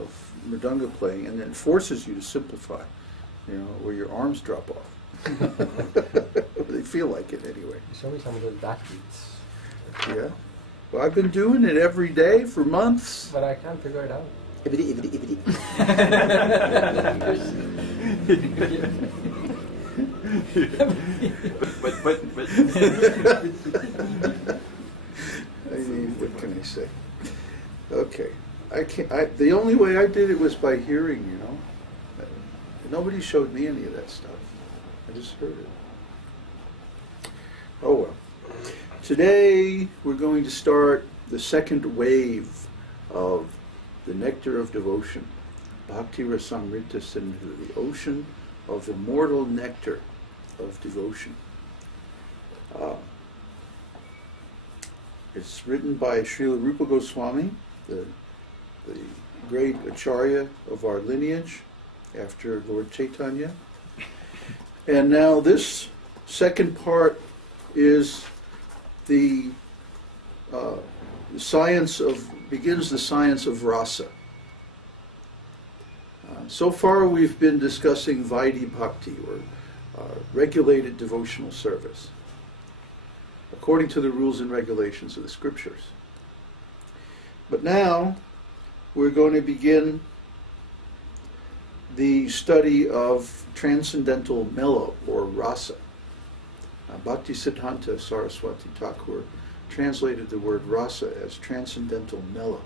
of mridanga playing, and then forces you to simplify, you know, where your arms drop off. They feel like it anyway. Show me some of those backbeats. Yeah. Well, I've been doing it every day for months. But I can't figure it out. Ibidi, ibidi, ibidi. but. I mean, what can I say? Okay. The only way I did it was by hearing, you know. Nobody showed me any of that stuff. I just heard it. Oh well. Today we're going to start the second wave of the Nectar of Devotion, Bhakti-rasāmr, Sindhu, the ocean of immortal nectar of devotion. It's written by Śrīla Rūpa Gosvāmī, the great acharya of our lineage, after Lord Chaitanya. And now this second part is the science of, begins the science of rasa. So far we've been discussing Vaidhi Bhakti, or regulated devotional service, according to the rules and regulations of the scriptures. But now we're going to begin the study of Transcendental Mellow, or rasa. Bhaktisiddhanta Saraswati Thakur translated the word rasa as Transcendental Mellow.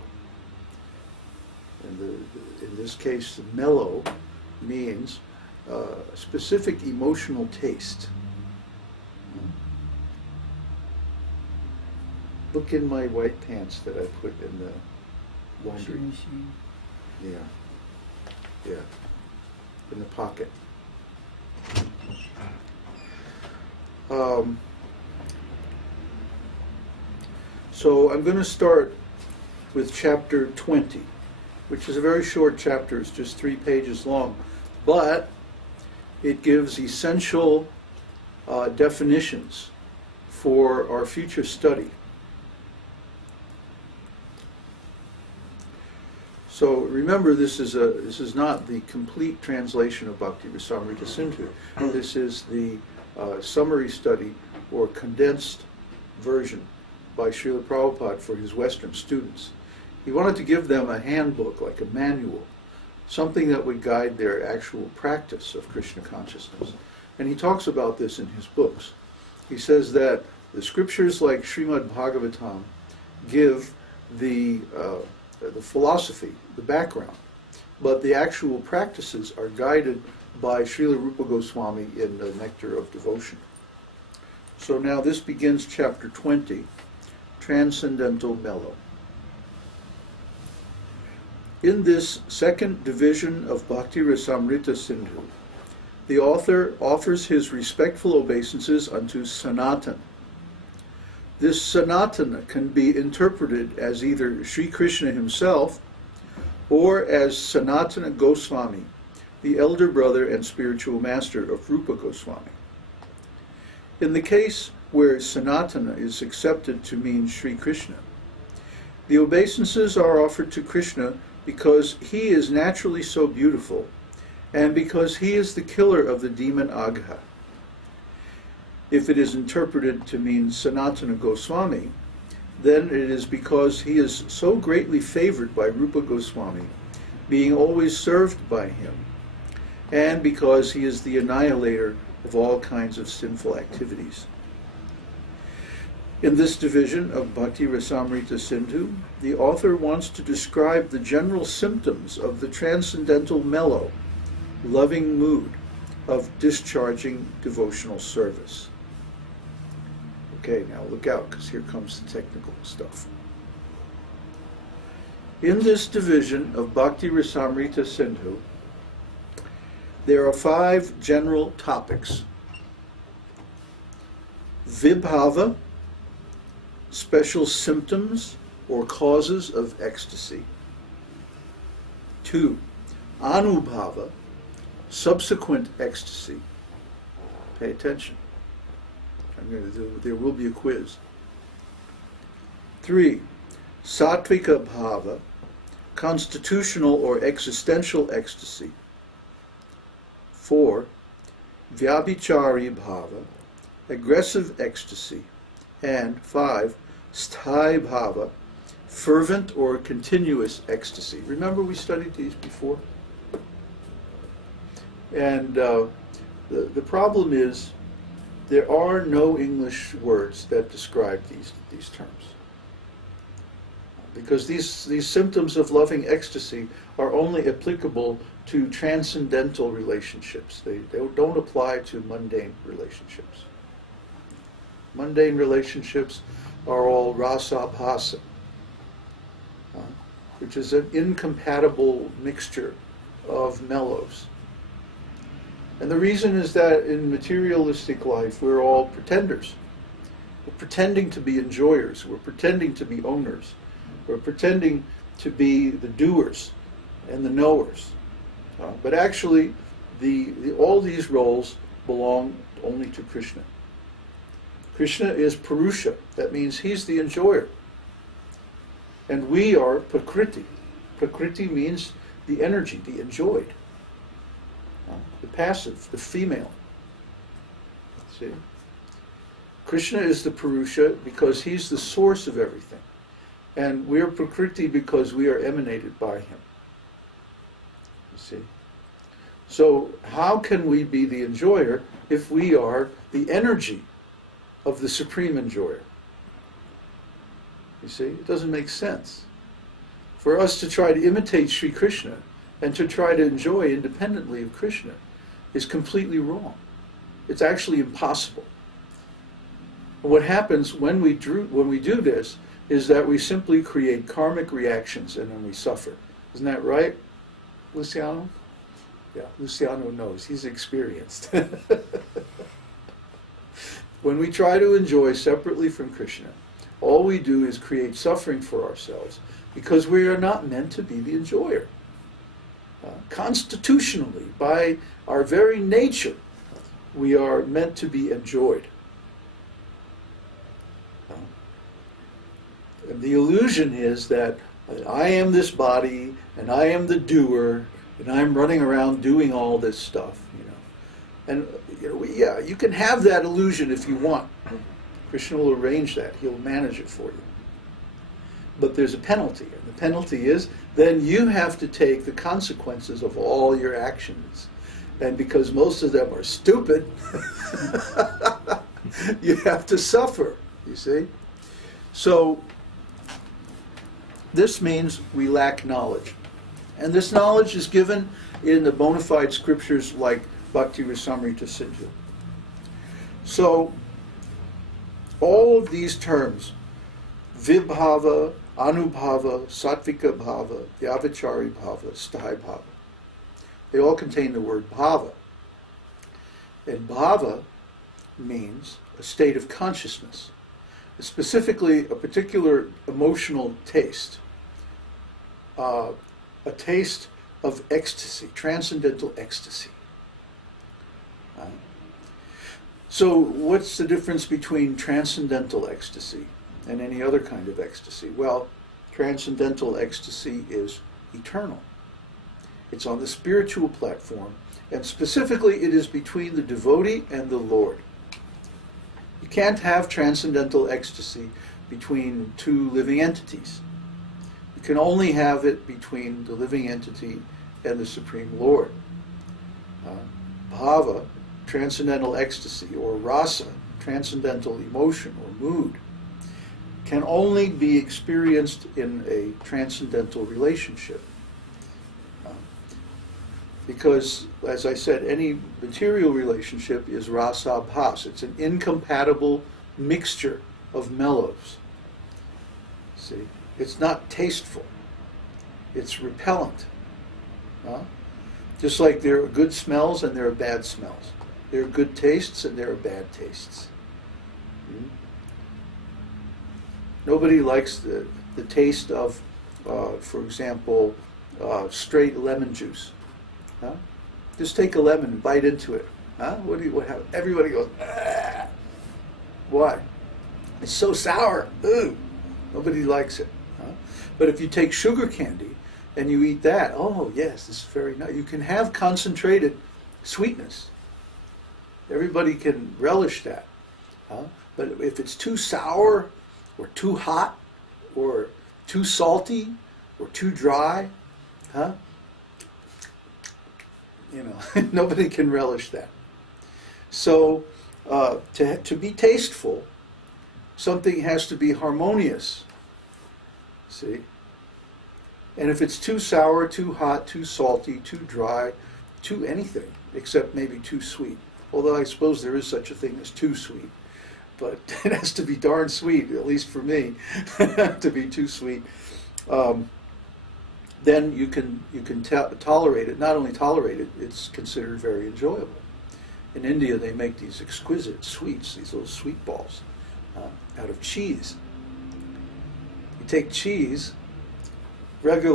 And in this case, mellow means a specific emotional taste. Look in my white pants that I put in the laundry. Yeah. Yeah. In the pocket. So I'm going to start with chapter 20, which is a very short chapter. It's just 3 pages long, but it gives essential definitions for our future study. So remember, this is not the complete translation of Bhakti-rasāmr Sindhu. This is the summary study or condensed version by Śrīla Prabhupada for his Western students. He wanted to give them a handbook, like a manual, something that would guide their actual practice of Krishna consciousness. And he talks about this in his books. He says that the scriptures like Srimad Bhagavatam give the philosophy, the background, but the actual practices are guided by Śrīla Rūpa Gosvāmī in the Nectar of Devotion. So now this begins chapter 20, Transcendental Mellow. In this second division of Bhakti-rasāmr Sindhu, the author offers his respectful obeisances unto Sanatana. This Sanatana can be interpreted as either Sri Krishna himself or as Sanatana Gosvāmī, the elder brother and spiritual master of Rupa Gosvāmī. In the case where Sanatana is accepted to mean Sri Krishna, the obeisances are offered to Krishna because he is naturally so beautiful and because he is the killer of the demon Agha. If it is interpreted to mean Sanatana Gosvāmī, then it is because he is so greatly favored by Rupa Gosvāmī, being always served by him, and because he is the annihilator of all kinds of sinful activities. In this division of Bhakti-rasāmr Sindhu, the author wants to describe the general symptoms of the transcendental mellow, loving mood of discharging devotional service. Okay, now look out, because here comes the technical stuff. In this division of Bhakti-rasāmr Sindhu, there are 5 general topics. Vibhāva, special symptoms or causes of ecstasy. 2. Anubhāva, subsequent ecstasy. Pay attention. There will be a quiz. 3. Sāttvika-bhāva, constitutional or existential ecstasy. 4. Vyabhicārī-bhāva, aggressive ecstasy. And 5. Sthāyi-bhāva, fervent or continuous ecstasy. Remember we studied these before? And the problem is there are no English words that describe these terms. Because these symptoms of loving ecstasy are only applicable to transcendental relationships. They don't apply to mundane relationships. Mundane relationships are all rasa bhasa, which is an incompatible mixture of mellows. And the reason is that in materialistic life we're all pretenders. We're pretending to be enjoyers. We're pretending to be owners. We're pretending to be the doers and the knowers. But actually, all these roles belong only to Krishna. Krishna is Purusha. That means he's the enjoyer. And we are Prakriti. Prakriti means the energy, the enjoyed. The passive, the female. See? Krishna is the Purusha because he's the source of everything. And we're Prakriti because we are emanated by him. You see? So how can we be the enjoyer if we are the energy of the supreme enjoyer? You see? It doesn't make sense. For us to try to imitate Sri Krishna and to try to enjoy independently of Krishna is completely wrong. It's actually impossible. And what happens when we do this is that we simply create karmic reactions and then we suffer. Isn't that right, Luciano? Yeah, Luciano knows. He's experienced. When we try to enjoy separately from Krishna, all we do is create suffering for ourselves because we are not meant to be the enjoyer. Constitutionally, by our very nature, we are meant to be enjoyed. And the illusion is that I am this body, and I am the doer, and I'm running around doing all this stuff, And you can have that illusion if you want. Krishna will arrange that. He'll manage it for you. But there's a penalty, and the penalty is then you have to take the consequences of all your actions. And because most of them are stupid, you have to suffer, you see? So this means we lack knowledge. And this knowledge is given in the bona fide scriptures like Bhakti-rasāmr, ta-sindhu. So all of these terms, vibhāva, anubhāva, sāttvika-bhāva, vyabhicārī-bhāva, sthāyi-bhāva, they all contain the word bhāva. And bhāva means a state of consciousness, specifically a particular emotional taste, a taste of ecstasy, transcendental ecstasy. So what's the difference between transcendental ecstasy and any other kind of ecstasy? Well, transcendental ecstasy is eternal. It's on the spiritual platform, and specifically it is between the devotee and the Lord. You can't have transcendental ecstasy between two living entities. You can only have it between the living entity and the Supreme Lord. Bhava, transcendental ecstasy, or rasa, transcendental emotion or mood, can only be experienced in a transcendental relationship. Because, as I said, any material relationship is rasa bhas. It's an incompatible mixture of mellows. See? It's not tasteful. It's repellent. Just like there are good smells and there are bad smells. There are good tastes and there are bad tastes. Nobody likes the taste of, for example, straight lemon juice. Just take a lemon and bite into it. What happens? Everybody goes, ah! Why? It's so sour. Ugh. Nobody likes it. But if you take sugar candy and you eat that. Oh, yes, this is very nice. You can have concentrated sweetness. Everybody can relish that. But if it's too sour, or too hot, or too salty, or too dry, nobody can relish that. So, to be tasteful, something has to be harmonious. See? And if it's too sour, too hot, too salty, too dry, too anything, except maybe too sweet. Although I suppose there is such a thing as too sweet. But it has to be darn sweet, at least for me, to be too sweet. Then you can tolerate it. Not only tolerate it, it's considered very enjoyable. In India, they make these exquisite sweets, these little sweet balls, out of cheese. You take cheese, regular